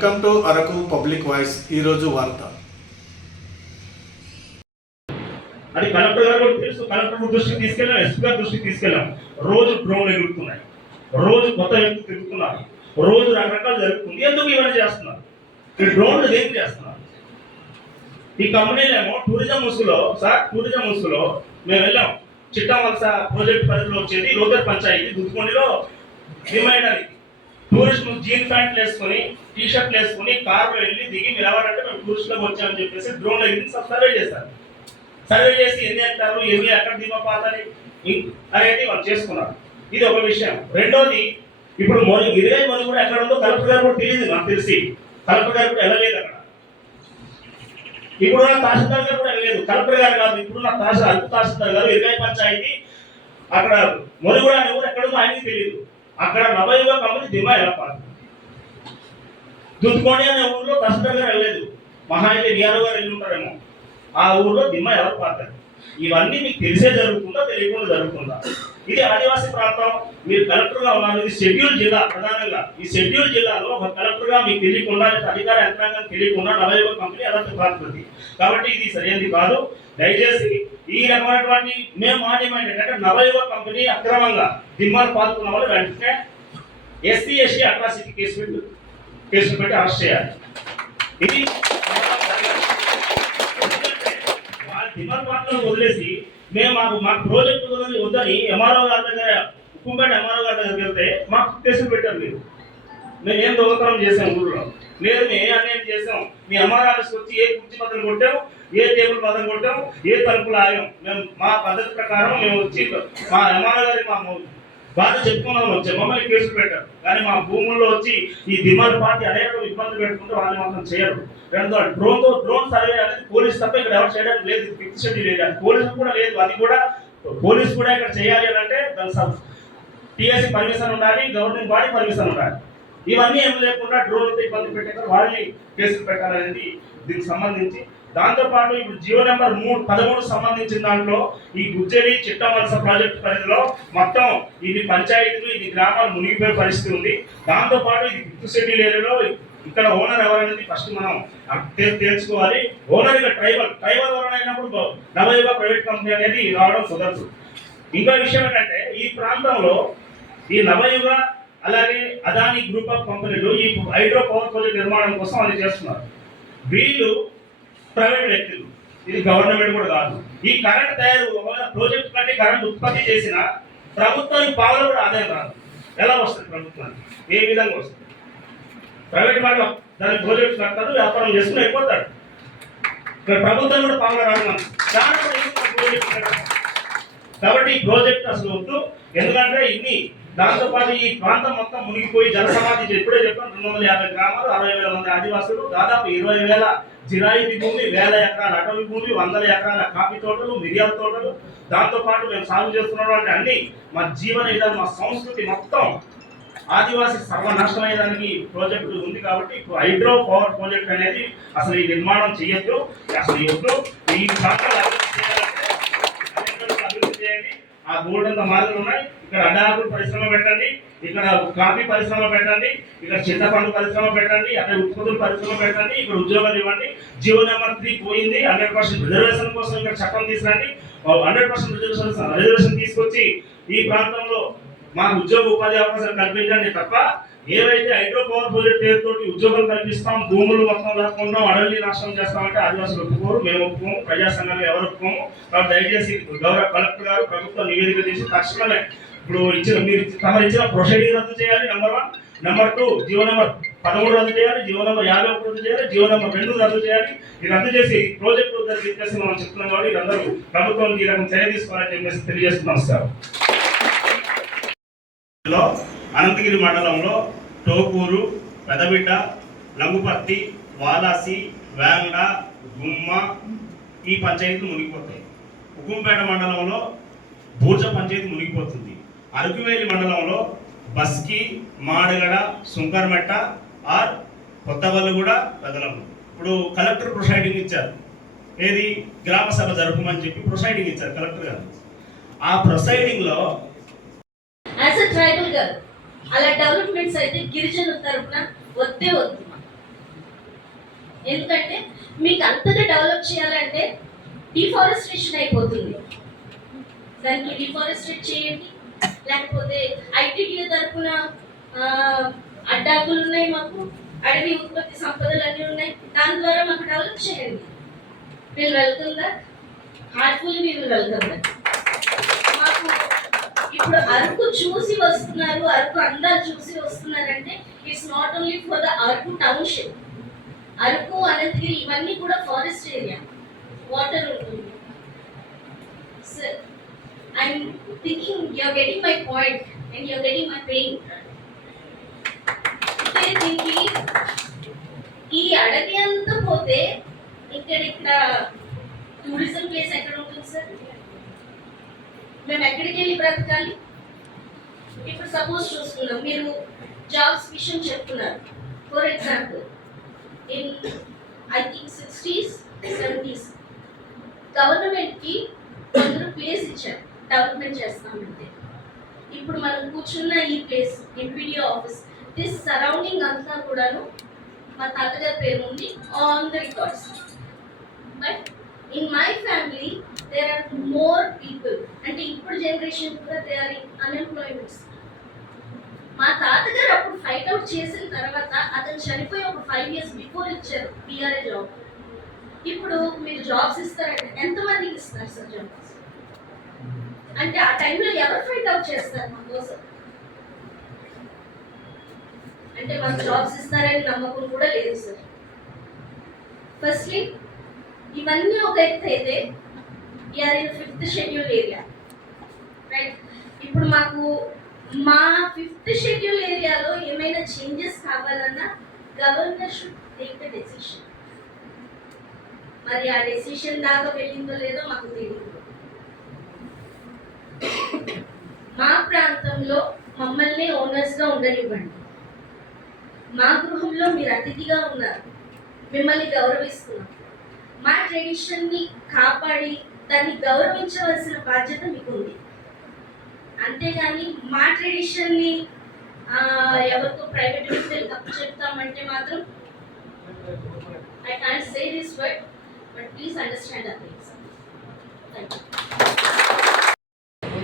Welcome to Araku public voice ఈరోజు వార్త. అది కలెక్టర్ గారు కూడా తెలుసు. కలెక్టర్ దృష్టికి తీసుకెళ్ళాం ఎస్పీ గారి దృష్టికి తీసుకెళ్ళాం. రోజు డ్రోన్లు ఎగురుతున్నాయి. రోజు కొత్త వ్యక్తులు తిరుగుతున్నారు. రోజు రకరకాలు జరుగుతుంది ఎందుకు ఇవన్నీ చేస్తున్నారు? ఈ డ్రోన్లు దేనికి చేస్తున్నారు? ఈ కంపెనీలేమో టూరిజం ముసుగులో సార్ టూరిజం ముసుగులో మేము వెళ్ళాం. చిట్టవలస ప్రాజెక్ట్ పరిధిలో వచ్చేది లోకల్ పంచాయతీ దుద్దుకొండిలో రిమైండర్ టూరిస్ట్ జీన్ ప్యాంట్లు వేసుకొని టీ షర్ట్లు వేసుకొని కార్లో వెళ్ళి దిగి మీరు ఎవరంటే మేము టూరిస్ట్లోకి వచ్చామని చెప్పేసి డ్రోన్లో వెళ్ళి సర్వే చేస్తారు? సర్వే చేసి ఎన్ని హెక్టార్లు ఎన్ని ఎక్కడ దిగపాతని అనేది వాళ్ళు చేసుకున్నారు. ఇది ఒక విషయం. రెండోది ఇప్పుడు మొని ఇరవై మొని కూడా ఎక్కడ ఉందో కలెక్టర్ గారు కూడా తెలియదు నాకు తెలిసి. కలెక్టర్ గారు కూడా వెళ్ళలేదు అక్కడ. ఇప్పుడు తహసీల్దార్ గారు కూడా వెళ్ళలేదు. కలెక్టర్ గారు కాదు ఇప్పుడు నా తహసీల్ అల్పు తహసీల్దార్ గారు ఇరవై పంచాయతీ అక్కడ మొనిగూడ కూడా కూడా ఎక్కడ ఉందో ఆయనకి తెలియదు. అక్కడ నవయుగ కంపెనీ దిమా ఎలపాలి దుద్దుకోండి అనే ఊర్లో తహసీల్దార్ వెళ్ళలేదు. మహా అయితే విఆర్ఓ గారు వెళ్ళి ఉంటారేమో ఆ ఊర్లో దిమ్మ ఎవరు ఇవన్నీ మీకు తెలిసే జరుగుతుందా తెలియకుండా జరుగుతుందా? ఇది ఆదివాసీ ప్రాంతం. మీరు కలెక్టర్గా ఉన్నారు. ఇది షెడ్యూల్ జిల్లా ప్రధానంగా. ఈ షెడ్యూల్ జిల్లాలో ఒక కలెక్టర్గా మీకు తెలియకుండా అధికార యంత్రాంగం తెలియకుండా నవయుగ కంపెనీ అదంతా పాల్పడుతుంది కాబట్టి ఇది సరైనది కాదు. దయచేసి ఈ రకమైనటువంటి మేము మా డిమాండ్ ఏంటంటే కంపెనీ అక్రమంగా దిమ్మలు పాల్గొన్న వాళ్ళు వెంటనే ఎస్సీ ఎస్టీ అట్రాసిటీ కేసు పెట్టు కేసులు పెట్టి అరెస్ట్ చేయాలి. ఇది వాళ్ళ డిమాండ్ పాత్రను వదిలేసి మేము మాకు మాకు ప్రాజెక్ట్ వద్దని వద్దని ఎంఆర్ఓ గారి దగ్గర ఉక్కుంపేట ఎంఆర్ఓ గారి దగ్గరికి వెళ్తే మాకు కేసులు పెట్టారు మీరు. మేము ఏం దొంగతనం చేసాం ఊళ్ళో? లేదు మేము ఏ అన్యాయం చేసాం? మీ ఎంఆర్ ఆఫీస్కి వచ్చి ఏ కుర్చీ పత్రం కొట్టాము ఏ టేబుల్ పదం కొట్టాం ఏ తలుపులు ఆయం మేము మా పద్ధతి ప్రకారం మేము వచ్చి మా ఎంఆర్ఓ గారి మా బాధ చెప్పుకున్నాము వచ్చే మమ్మల్ని కేసులు పెట్టారు. కానీ మా భూముల్లో వచ్చి ఈ దిమాల్ పార్టీ అనేక ఇబ్బందులు పెట్టుకుంటే వాళ్ళు మాత్రం చేయరు. రెండో డ్రోన్తో డ్రోన్ సర్వే అనేది పోలీస్ తప్ప ఇక్కడ ఎవరు చేయడానికి లేదు. ఫిక్స్ షెడ్యూల్ లేదు అది పోలీసు కూడా లేదు. అది కూడా పోలీస్ కూడా ఇక్కడ చేయాలి అని అంటే దాని టీఎస్సీ పర్మిషన్ ఉండాలి గవర్నమెంట్ బాడీ పర్మిషన్ ఉండాలి. ఇవన్నీ ఏం లేకుండా డ్రోన్లతో ఇబ్బంది పెట్టాక వాళ్ళని కేసులు పెట్టాలనేది దీనికి సంబంధించి దాంతోపాటు ఇప్పుడు జియో నెంబర్ మూడు పదమూడు సంబంధించిన దాంట్లో ఈ గుజ్జరి చిట్టవలస ప్రాజెక్ట్ పరిధిలో మొత్తం ఇది పంచాయతీలు ఇది గ్రామాలు మునిగిపోయే పరిస్థితి ఉంది. దాంతోపాటు ఇది గుర్తు షెడ్యూల్ ఏరియాలో ఇక్కడ ఓనర్ ఎవరనేది ఫస్ట్ మనం తెలుసుకోవాలి. ఓనర్ ఇక ట్రైబల్. ట్రైబల్ ఓనర్ అయినప్పుడు నవయుగ ప్రైవేట్ కంపెనీ అనేది రావడం కుదరదు. ఇంకో విషయం ఏంటంటే ఈ ప్రాంతంలో ఈ నవయుగ అలాగే అదాని గ్రూప్ ఆఫ్ కంపెనీలు ఈ హైడ్రో పవర్ ప్రాజెక్ట్ నిర్మాణం కోసం అది చేస్తున్నారు వీళ్ళు ప్రైవేట్ వ్యక్తులు. ఇది గవర్నమెంట్ కూడా కాదు. ఈ కరెంట్ తయారు ఒకవేళ ప్రాజెక్ట్ కంటే కరెంట్ ఉత్పత్తి చేసిన ప్రభుత్వానికి పావులు కూడా ఆదాయం రాదు. ఎలా వస్తుంది ప్రభుత్వానికి? ఏ విధంగా వస్తుంది? ప్రైవేట్ వాళ్ళు దాని ప్రాజెక్ట్ కడతాడు వ్యాపారం చేసుకుని అయిపోతాడు ఇక్కడ ప్రభుత్వం కూడా పావులు రాదు మనం. కాబట్టి ఈ ప్రాజెక్ట్ అసలు వద్దు. ఎందుకంటే ఇన్ని దాంతోపాటు ఈ ప్రాంతం మొత్తం మునిగిపోయి జనసమాధి ఎప్పుడే చెప్పాను రెండు వందల యాభై గ్రామాలు అరవై వేల మంది ఆదివాసులు దాదాపు ఇరవై వేల జిరాయితీ భూమి వేల ఎకరాల అటవీ భూమి వందల ఎకరాల కాఫీ తోటలు మిరియాల తోటలు. దాంతో పాటు మేము సాగు చేస్తున్నటువంటి అన్ని మా జీవన విధానం మా సంస్కృతి మొత్తం ఆదివాసి సర్వనాశనం అయ్యేదానికి ప్రాజెక్టు ఉంది కాబట్టి ఇప్పుడు హైడ్రో పవర్ ప్రాజెక్ట్ అనేది అసలు ఈ నిర్మాణం చేయొద్దు అసలు వద్దు. ఈ ప్రాంతాలు అభివృద్ధి చేయాలంటే అభివృద్ధి చేయండి. ఆ బోర్డు అంత మార్గలు ఉన్నాయి. ఇక్కడ అడ్డాకులు పరిశ్రమ పెట్టండి ఇక్కడ కాఫీ పరిశ్రమ పెట్టండి ఇక్కడ చింతపండు పరిశ్రమ పెట్టండి అక్కడ ఉత్పత్తుల పరిశ్రమ పెట్టండి ఇక్కడ ఉద్యోగాలు ఇవ్వండి. జీవో నెంబర్ త్రీ పోయింది హండ్రెడ్ పర్సెంట్ రిజర్వేషన్ కోసం ఇక్కడ చట్టం తీసుకురండి. హండ్రెడ్ పర్సెంట్ రిజర్వేషన్ రిజర్వేషన్ తీసుకొచ్చి ఈ ప్రాంతంలో మాకు ఉద్యోగ ఉపాధి అవకాశాలు కల్పించండి తప్ప ఏవైతే హైడ్రో పవర్ ప్రాజెక్ట్ పేరుతోటి ఉద్యోగాలు కల్పిస్తాం భూములు మొత్తం లాక్కుంటాం అడవిని నాశనం చేస్తామంటే ఆదివాసులు ఒప్పుకోరు మేము ఒప్పుకోము ప్రజా సంఘాలు ఎవరు ఒప్పుకోము. కాబట్టి దయచేసి గౌరవ కలెక్టర్ గారు ప్రభుత్వం నివేదిక చేసి తక్షణమే ఇప్పుడు ఇచ్చిన మీరు తమరు ఇచ్చిన ప్రొసీడింగ్ రద్దు చేయాలి number one number two GO number పదమూడు రద్దు చేయాలి జీవో నెంబర్ యాభై ఒకటి రద్దు చేయాలి జీవో నెంబర్ రెండు రద్దు చేయాలి. ఇది రద్దు చేసి ప్రాజెక్టు దగ్గర మనం చెప్తున్నాం కాబట్టి వీళ్ళందరూ ప్రభుత్వం ఈ రకం చర్య తీసుకోవాలని చెప్పేసి తెలియజేస్తున్నాం సార్ లో అనంతగిరి మండలంలో టోకూరు పెదబిడ్డ లంగుపర్తి వాలాసి వేంగడ గుమ్మ ఈ పంచాయతీలు మునిగిపోతాయి. ఉకుంపేట మండలంలో బూర్జ పంచాయతీ మునిగిపోతుంది. అరకువేలి మండలంలో బస్కి మాడగడ సుంకర్మెట్ట ఆర్ కొత్తవల్లిగూడ పెదలం ఇప్పుడు కలెక్టర్ ప్రొసైడింగ్ ఇచ్చారు. ఏది? గ్రామ సభ జరపమని చెప్పి ప్రొసైడింగ్ ఇచ్చారు కలెక్టర్ గారు. ఆ ప్రొసైడింగ్లో యాజ్ అ ట్రైబల్ గర్ల్ అలా డెవలప్మెంట్స్ అయితే గిరిజనుల తరపున వద్దే వద్దు మాకు. ఎందుకంటే మీకు అంతగా డెవలప్ చేయాలంటే డిఫారెస్టేషన్ అయిపోతుంది. దానికి డిఫారెస్టేట్ చేయండి. లేకపోతే ఐటీడీ తరఫున అడ్డాకులు ఉన్నాయి మాకు. అడవి ఉత్పత్తి సంపదలు అన్నీ ఉన్నాయి. దాని ద్వారా మాకు డెవలప్ చేయండి. మీరు వెళ్తుందా? హార్ట్ఫుల్ మీరు వెళ్తుందా? ఇప్పుడు అరకు చూసి వస్తున్నారు అరకు అందాలు చూసి వస్తున్నారంటే it's not only for the Araku township Araku Ananthagiri ఇవన్నీ కూడా ఫారెస్ట్ ఏరియా వాటర్ ఉంటుంది. Sir I'm thinking you're getting my point and you're getting my pain అంటే దీనికి ఈ అడవి అంతా పోతే ఇక్కడ ఇక్కడ టూరిజం ప్లేస్ ఎక్కడ ఉంటుంది సార్ మేము ఎక్కడికి వెళ్ళి బ్రతకాలి? ఇప్పుడు సపోజ్ చూసుకున్నాం మీరు జాబ్స్ విషయం చెప్తున్నారు. For example in I think sixties seventies గవర్నమెంట్కి కొందరు ప్లేస్ ఇచ్చారు. డెవలప్మెంట్ చేస్తామంటే ఇప్పుడు మనం కూర్చున్న ఈ place MPDO office this surrounding అంతా కూడాను మా తాతగారి పేరు ఉంది on the records but in my family there are more people అంటే ఇప్పుడు కూడా దే ఆర్ అన్ఎంప్లాయ్మెంట్స్ మా తాతగారు అప్పుడు ఫైట్ అవుట్ చేసిన తర్వాత అతను చనిపోయి ఒక ఫైవ్ ఇయర్స్ బిఫోర్ ఇచ్చారు పిఆర్ఏ జాబ్ ఇప్పుడు మీరు జాబ్స్ ఇస్తారంటే ఎంతమందికి ఇస్తారు సార్ జాబ్స్ అంటే ఆ టైంలో ఎవరు ఫైట్ అవుట్ చేస్తారు మా కోసం? అంటే మాకు జాబ్స్ ఇస్తారని నమ్మకం కూడా లేదు సార్. ఫస్ట్లీ ఇవన్నీ ఒక ఎత్తు అయితే year in fifth schedule area right ఇప్పుడు మాకు మా ఫిఫ్త్ షెడ్యూల్ ఏరియాలో ఏమైనా చేంజెస్ కావాలన్నా governor should take the decision మరి ఆ డెసిషన్ దాకా వెళ్ళిందో లేదో మాకు తెలియదు మా ప్రాంతంలో మమ్మల్ని ఓనర్స్గా ఉండనివ్వండి. మా గృహంలో మీరు అతిథిగా ఉన్నారు. మిమ్మల్ని గౌరవిస్తున్నాం. మా ట్రెడిషన్ని కాపాడి దాన్ని గౌరవించవలసిన బాధ్యత మీకు ఉంది అంతేగాని మా ట్రెడిషన్ని ఎవరికో ప్రైవేట్ వ్యక్తులకు తప్పు చెప్తామంటే మాత్రం I can say this word but please understand uh thank you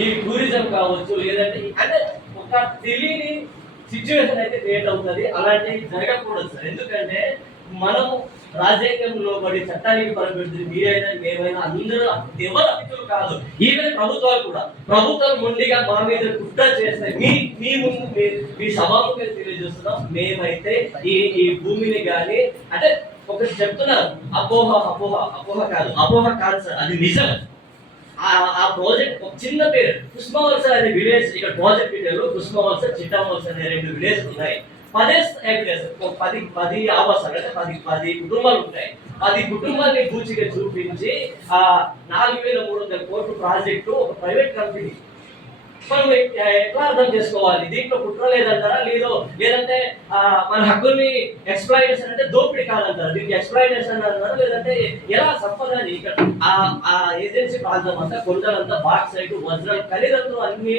ఈ టూరిజం కావచ్చు లేదంటే అంటే ఒక తెలియని సిచ్యువేషన్ అయితే క్రియేట్ అవుతుంది. అలాంటివి జరగకూడదు సార్ ఎందుకంటే మనం రాజ్యాంగంలో పడి చట్టానికి పరిపెడుతుంది మీరైనా మేమైనా అందరూ ఎవరు అతిథులు కాదు. ఈవెన్ ప్రభుత్వాలు కూడా. ప్రభుత్వం మొండిగా మా మీద కుట్ర చేస్తాయి మీ మీ ముందు మీ- సభకు సభాముఖంగా తెలియజేస్తున్నాం. మేమైతే ఈ ఈ భూమిని కానీ అంటే ఒకటి చెప్తున్నారు. అపోహ అపోహ అపోహ కాదు. అపోహ కాదు సార్ అది నిజం. ఆ ఆ ప్రాజెక్ట్ ఒక చిన్న పేరు. పుష్పవలస అనే విలేజ్ ఇక్కడ ప్రాజెక్ట్ పేరు పుష్పవలస చిట్టవలస అనే రెండు విలేజ్ ఉన్నాయి. పదే ఎవిడెన్స్ ఒక పది పది ఆవాసాలు అంటే పది పది కుటుంబాలు ఉంటాయి. పది కుటుంబాన్ని పూచిగా చూపించి ఆ నాలుగు వేల మూడు వందల కోట్ల ప్రాజెక్టు ఒక ప్రైవేట్ కంపెనీ. మనం ఎట్లా అర్థం చేసుకోవాలి? దీంట్లో కుట్ర లేదంటారా? లేదో లేదంటే మన హక్కుల్ని ఎక్స్ప్లైనేషన్ అంటే దోపిడీ కాదంటారా? దీనికి ఎక్స్ప్లైనేషన్ అంటారా లేదంటే ఎలా సంపదని ఇక్కడ ఆ ఏజెన్సీ ప్రాంతం అంతా కొండలంతా బాక్ సైడ్ వజ్రాలు ఖరీదంతో అన్ని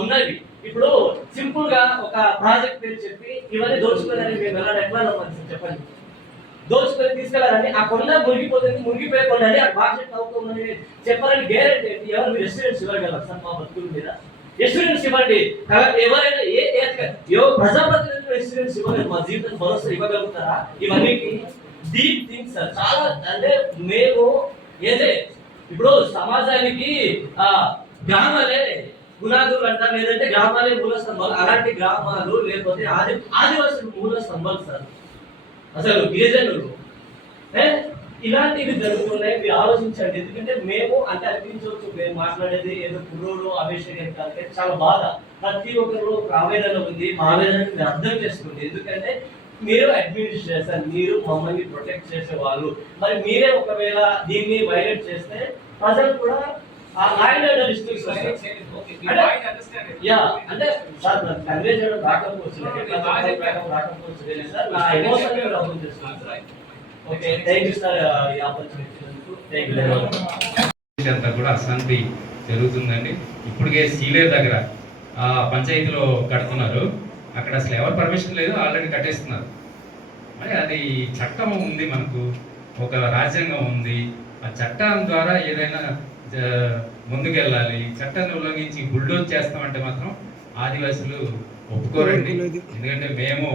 ఉన్నవి. ఇప్పుడు సింపుల్గా ఒక ప్రాజెక్ట్ పేరు చెప్పి ఇవన్నీ దోచుకోవాలని మేము ఎలా ఎట్లా చెప్పండి. దోచుకొని తీసుకెళ్ళాలని ఆ కొండ మునిగిపోతుంది మునిగిపోయకుండా అని ఆ ప్రాజెక్ట్ అవుతుందని చెప్పాలని గ్యారెంటీ ఏంటి ఎవరు మీరు ఎస్టూడెంట్స్ ఇవ్వగలరు సార్ మా బతుకుల మీద? ఎస్టూడెంట్స్ ఇవ్వండి. ఎవరైనా ఏ ఏ- ప్రజాప్రతినిధులు ఎస్టూడెంట్స్ ఇవ్వలేదు మా జీవితం భరోసా ఇవ్వగలుగుతారా? ఇవన్నీ డీప్ థింగ్స్ సార్. చాలా అంటే మేము ఏదే ఇప్పుడు సమాజానికి ఆ గ్రామాలే పునాదులు అంటారు లేదంటే గ్రామాలే మూల స్తంభాలు. అలాంటి గ్రామాలు లేకపోతే ఆది ఆదివాసులు మూల స్తంభాలు సార్. అసలు గిరిజనులు. ఇలాంటివి జరుగుతున్నాయి. మీరు ఆలోచించండి. ఎందుకంటే మేము అంటే అనిపించవచ్చు మేము మాట్లాడేది ఏదో గురువులు అభిషేకం కాదు చాలా బాధ. ప్రతి ఒక్కరు ఒక ఆవేదన ఉంది. మా ఆవేదనని మీరు అర్థం చేసుకోండి. ఎందుకంటే మీరు అడ్మినిస్ట్రేషన్ మీరు మమ్మల్ని ప్రొటెక్ట్ చేసే వాళ్ళు మరి మీరే ఒకవేళ దీన్ని వైలేట్ చేస్తే ప్రజలు కూడా ఆ ఆయన యా అంటే సార్ నాకు కన్వే చేయడం రాకపోవచ్చు నాకు ఎట్లా చెప్పాలో? రాకపోవచ్చు లేదు సార్ నా ఎమోషన్ మీరు అర్థం చేసుకోండి sir. Okay thank you sir ఈ opportunity thank you very much అంతా కూడా అశాంతి జరుగుతుందండి. ఇప్పటికే సీలేరు దగ్గర ఆ పంచాయతీలో కడుతున్నారు. అక్కడ అసలు ఎవరు పర్మిషన్ లేదు ఆల్రెడీ కట్టేస్తున్నారు. మరి అది చట్టం ఉంది మనకు ఒక రాజ్యాంగం ఉంది. ఆ చట్టం ద్వారా ఏదైనా ముందుకెళ్ళాలి. చట్టాన్ని ఉల్లంఘించి బుల్డోజ్ చేస్తామంటే మాత్రం ఆదివాసులు ఒప్పుకోరండి. ఎందుకంటే మేము